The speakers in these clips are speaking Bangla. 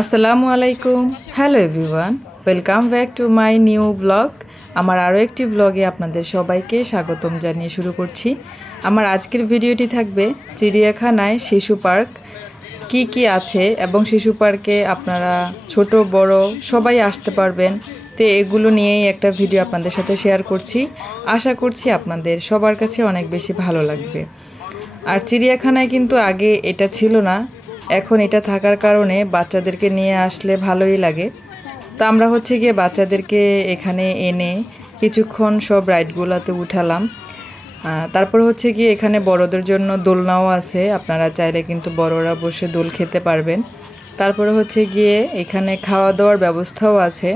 আসসালামু আলাইকুম। Hello everyone welcome back to my new blog আমার আরও একটি ব্লগে আপনাদের সবাইকে স্বাগতম জানিয়ে শুরু করছি। আমার আজকের ভিডিওটি থাকবে চিড়িয়াখানায় শিশু পার্ক। কি কি আছে এবং শিশু পার্কে আপনারা ছোট, বড় সবাই আসতে পারবেন। তো এগুলো নিয়েই একটা ভিডিও আপনাদের সাথে শেয়ার করছি। আশা করছি আপনাদের সবার কাছে অনেক বেশি ভালো লাগবে। আর চিড়িয়াখানায় কিন্তু আগে এটা ছিল না। এখন এটা থাকার কারণে বাচ্চাদেরকে নিয়ে আসলে ভালোই লাগে। তো আমরা হচ্ছে গিয়ে বাচ্চাদেরকে এখানে এনে কিছুক্ষণ সব রাইডগুলোতে উঠালাম। তারপর হচ্ছে গিয়ে এখানে বড়দের জন্য দোলনাও আছে। আপনারা চাইলে কিন্তু বড়রা বসে দোল খেতে পারবেন। তারপরে হচ্ছে গিয়ে এখানে খাওয়া দাওয়ার ব্যবস্থাও আছে।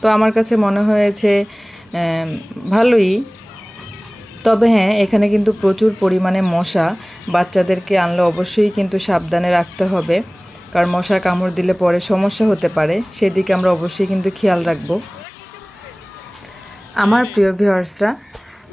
তো আমার কাছে মনে হয়েছে ভালোই। তবে হ্যাঁ এখানে কিন্তু প্রচুর পরিমাণে মশা। বাচ্চাদেরকে আনলে অবশ্যই কিন্তু সাবধানে রাখতে হবে। কারণ মশা কামড় দিলে পরে সমস্যা হতে পারে। সেদিকে আমরা অবশ্যই কিন্তু খেয়াল রাখব। আমার প্রিয় ভিউয়ার্সরা,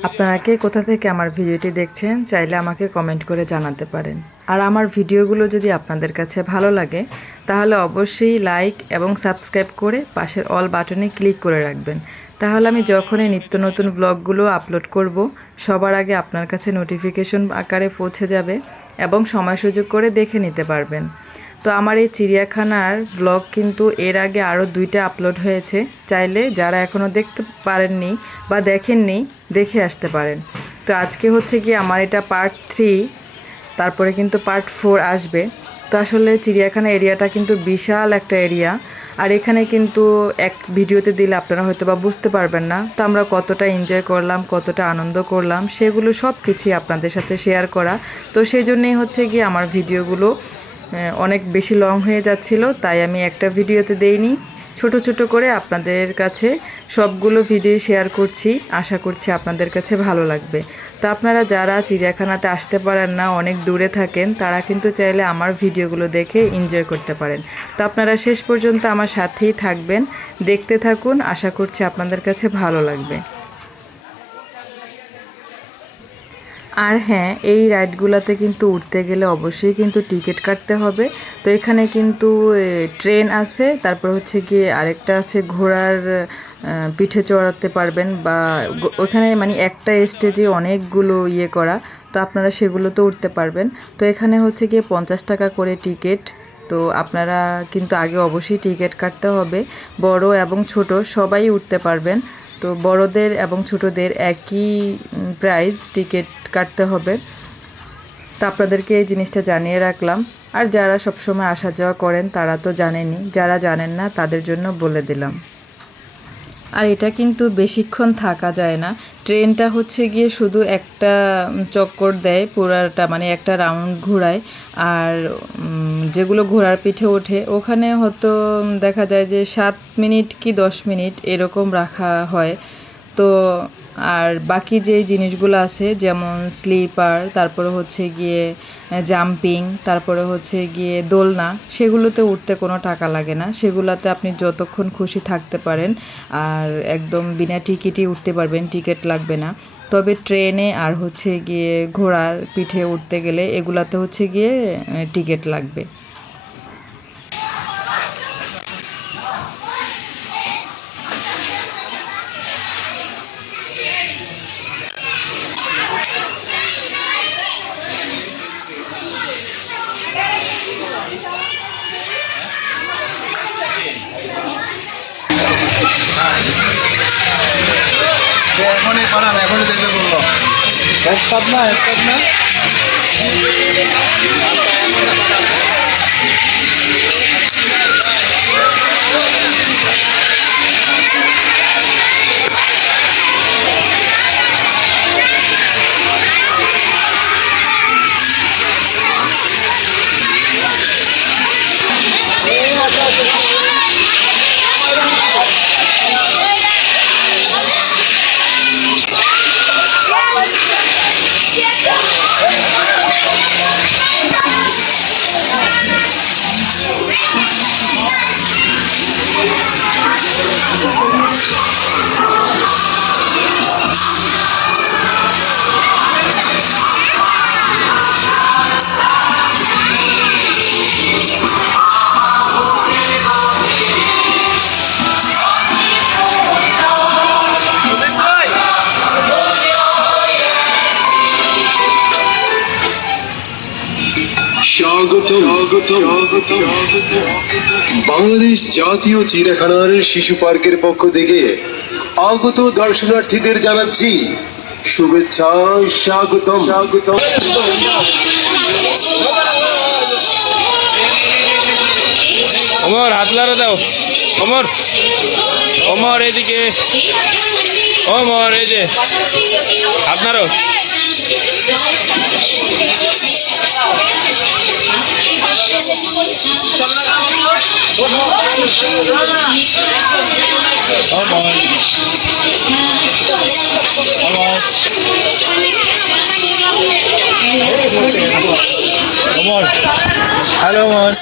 আপনারা কে কোথা থেকে আমার ভিডিওটি দেখছেন, চাইলে আমাকে কমেন্ট করে জানাতে পারেন। আর আমার ভিডিওগুলো যদি আপনাদের কাছে ভালো লাগে, তাহলে অবশ্যই লাইক এবং সাবস্ক্রাইব করে পাশের অল বাটনে ক্লিক করে রাখবেন। তাহলে আমি যখনই নিত্য নতুন ব্লগগুলো আপলোড করব, সবার আগে আপনার কাছে নোটিফিকেশন আকারে পৌঁছে যাবে এবং সময় সুযোগ করে দেখে নিতে পারবেন। তো আমার এই চিড়িয়াখানার ব্লগ কিন্তু এর আগে আরও দুইটা আপলোড হয়েছে, চাইলে যারা এখনও দেখতে পারেননি বা দেখেননি, দেখে আসতে পারেন। তো আজকে হচ্ছে কি আমার এটা পার্ট থ্রি তারপরে কিন্তু পার্ট ফোর আসবে। তো আসলে চিড়িয়াখানা এরিয়াটা কিন্তু বিশাল একটা এরিয়া আর এখানে কিন্তু এক ভিডিওতে দিলে আপনারা হয়তো বা বুঝতে পারবেন না। তো আমরা কতটা এনজয় করলাম, কতটা আনন্দ করলাম, সেগুলো সব কিছুই আপনাদের সাথে শেয়ার করা। তো সেই জন্যেই হচ্ছে কি আমার ভিডিওগুলো অনেক বেশি লং হয়ে যাচ্ছিল, তাই আমি একটা ভিডিওতে দেইনি। ছোট ছোট করে আপনাদের কাছে সবগুলো ভিডিও শেয়ার করছি। আশা করছি আপনাদের কাছে ভালো লাগবে। তো আপনারা যারা চিড়িয়াখানাতে আসতে পারেন না, অনেক দূরে থাকেন, তারা কিন্তু চাইলে আমার ভিডিওগুলো দেখে এনজয় করতে পারেন। তো আপনারা শেষ পর্যন্ত আমার সাথেই থাকবেন, দেখতে থাকুন, আশা করছি আপনাদের কাছে ভালো লাগবে। আর হ্যাঁ এই রাইডগুলোতে কিন্তু উঠতে গেলে অবশ্যই কিন্তু টিকিট কাটতে হবে। তো এখানে কিন্তু ট্রেন আছে, তারপর হচ্ছে গিয়ে আরেকটা আছে ঘোড়ার পিঠে চড়াতে পারবেন বা ওখানে মানে একটা স্টেজে অনেকগুলো ইয়ে করা, তো আপনারা সেগুলোতে উঠতে পারবেন। তো এখানে হচ্ছে গিয়ে পঞ্চাশ টাকা করে টিকিট, তো আপনারা কিন্তু আগে অবশ্যই টিকিট কাটতে হবে। বড় এবং ছোট সবাই উঠতে পারবেন। তো বড়দের এবং ছোটদের একই প্রাইস টিকিট কাটতে হবে। তা আপনাদেরকে এই জিনিসটা জানিয়ে রাখলাম। আর যারা সবসময় আসা যাওয়া করেন, তারা তো জানেনই। যারা জানেন না, তাদের জন্য বলে দিলাম। আর এটা কিন্তু বেশিক্ষণ থাকা যায় না। ট্রেনটা হচ্ছে গিয়ে শুধু একটা চক্কর দেয় পুরাটা মানে একটা রাউন্ড ঘোরায়। আর যেগুলো ঘোড়ার পিঠে ওঠে, ওখানে হয়তো দেখা যায় যে সাত মিনিট কি দশ মিনিট এরকম রাখা হয়। তো আর বাকি যে জিনিসগুলো আছে, যেমন স্লিপার, তারপরে হচ্ছে গিয়ে জাম্পিং, তারপরে হচ্ছে গিয়ে দোলনা, সেগুলোতে উঠতে কোনো টাকা লাগে না। সেগুলোতে আপনি যতক্ষণ খুশি থাকতে পারেন আর একদম বিনা টিকিটই উঠতে পারবেন, টিকিট লাগবে না। তবে ট্রেনে আর হচ্ছে গিয়ে ঘোড়ার পিঠে উঠতে গেলে এগুলাতে হচ্ছে গিয়ে টিকিট লাগবে। এখনই পারাম এখনই দেখতে বলল এক না এক না। বাংলাদেশ জাতীয় চিড়িয়াখানার শিশু পার্কের পক্ষ থেকে আগত দর্শনার্থীদের জানাচ্ছি শুভেচ্ছা, স্বাগতম। স্বাগতম অমর, হাত দাও। অমর অমর এদিকে। অমর, এই যে। হাত নাড়ো অমর অমর অমর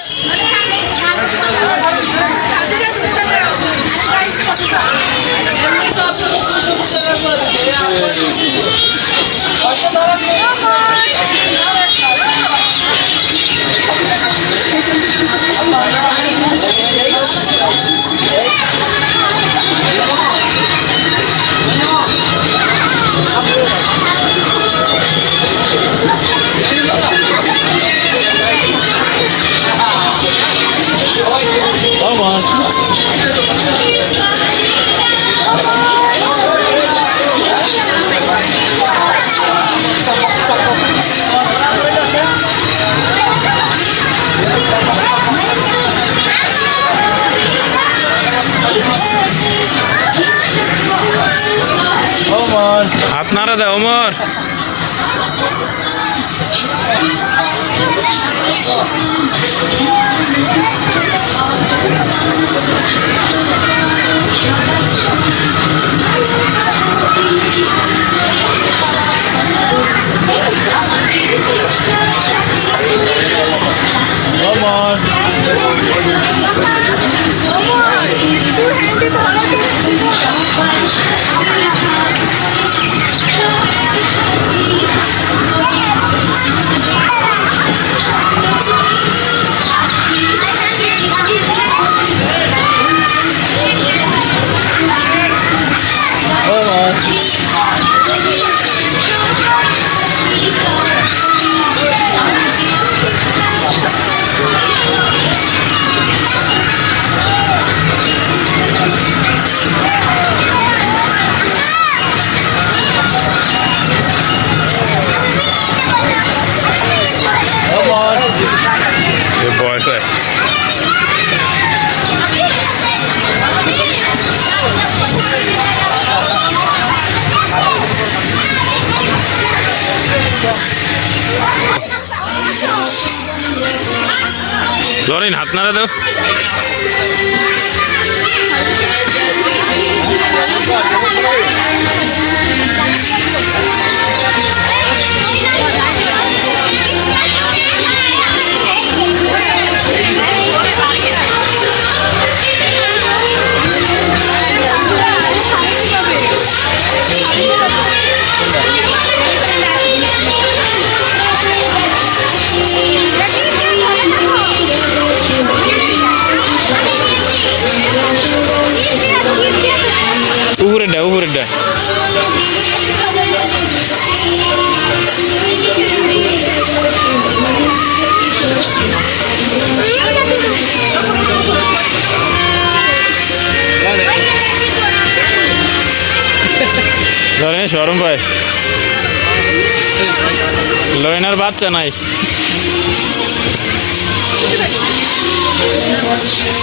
হাত নাড়া লরিন হাত নাড়া দাও। উপরে লরেন সরম পায় লরেনার বাচ্চা নাই Thank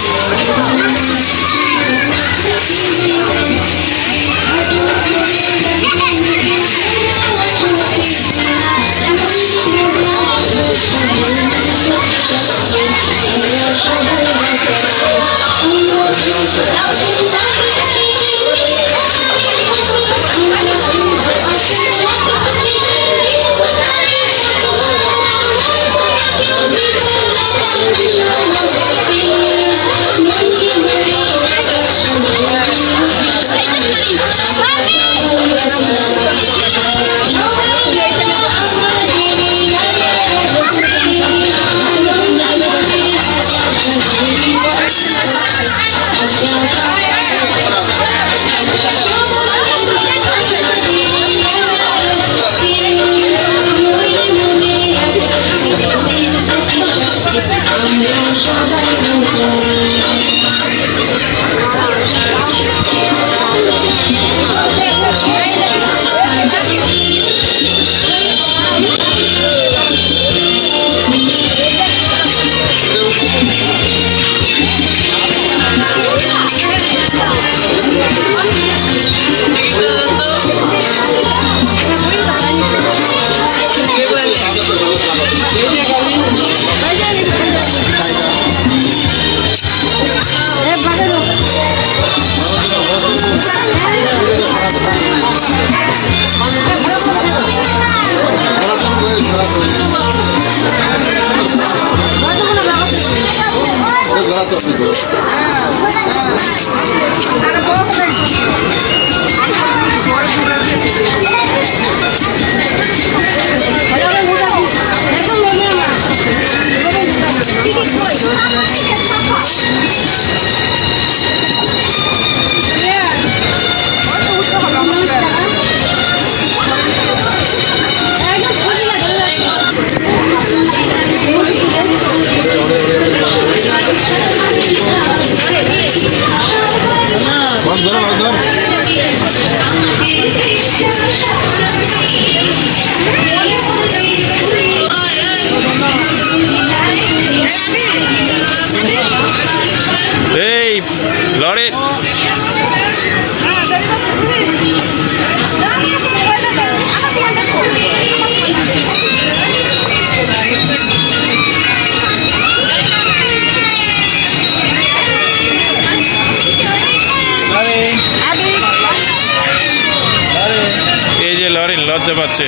you. Thank you. যে লরিন পাচ্ছে।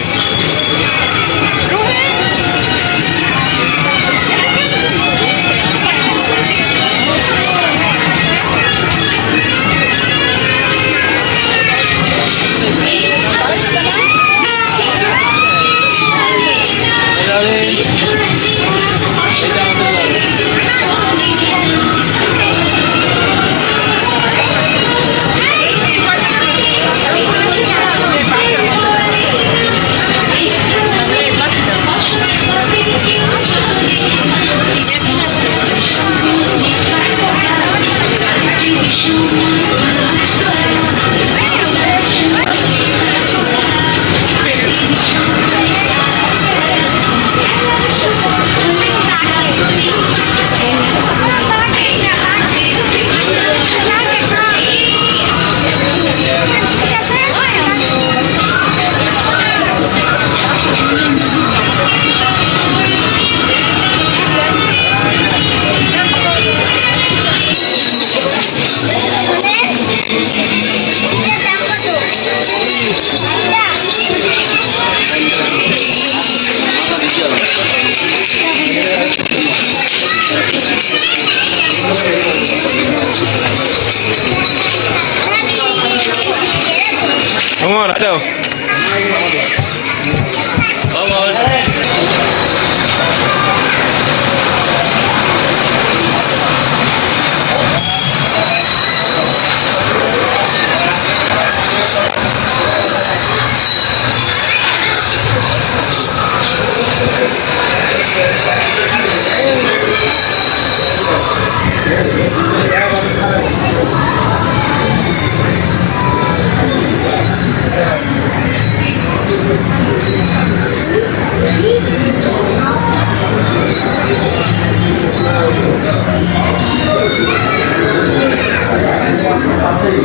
কাছেই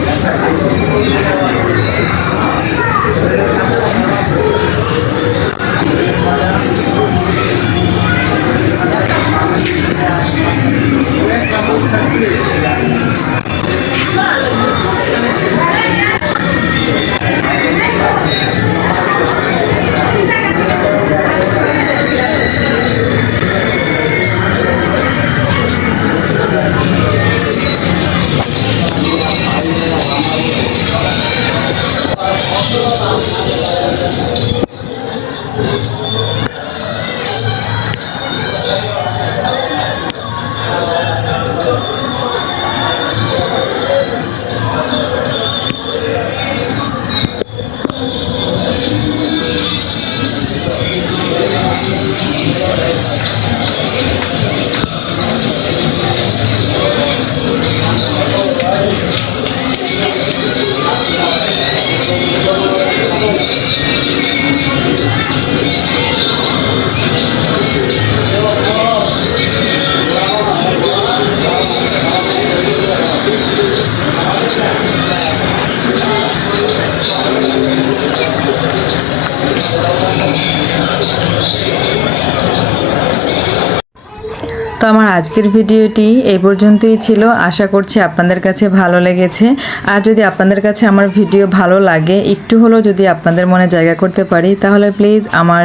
আমার আজকের ভিডিওটি এই পর্যন্তই ছিল। আশা করছি আপনাদের কাছে ভালো লেগেছে। আর যদি আপনাদের কাছে আমার ভিডিও ভালো লাগে, একটু হলেও যদি আপনাদের মনে জায়গা করতে পারি, তাহলে প্লিজ আমার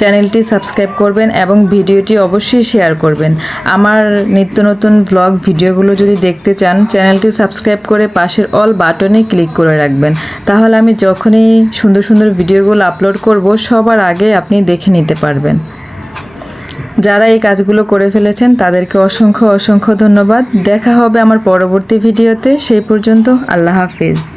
চ্যানেলটি সাবস্ক্রাইব করবেন এবং ভিডিওটি অবশ্যই শেয়ার করবেন। আমার নিত্য নতুন ব্লগ ভিডিওগুলো যদি দেখতে চান, চ্যানেলটি সাবস্ক্রাইব করে পাশের অল বাটনে ক্লিক করে রাখবেন। তাহলে আমি যখনই সুন্দর সুন্দর ভিডিওগুলো আপলোড করব, সবার আগে আপনি দেখে নিতে পারবেন। যারা এই কাজগুলো করে ফেলেছেন, তাদেরকে অসংখ্য অসংখ্য ধন্যবাদ। দেখা হবে আমার পরবর্তী ভিডিওতে। সেই পর্যন্ত আল্লাহ হাফিজ।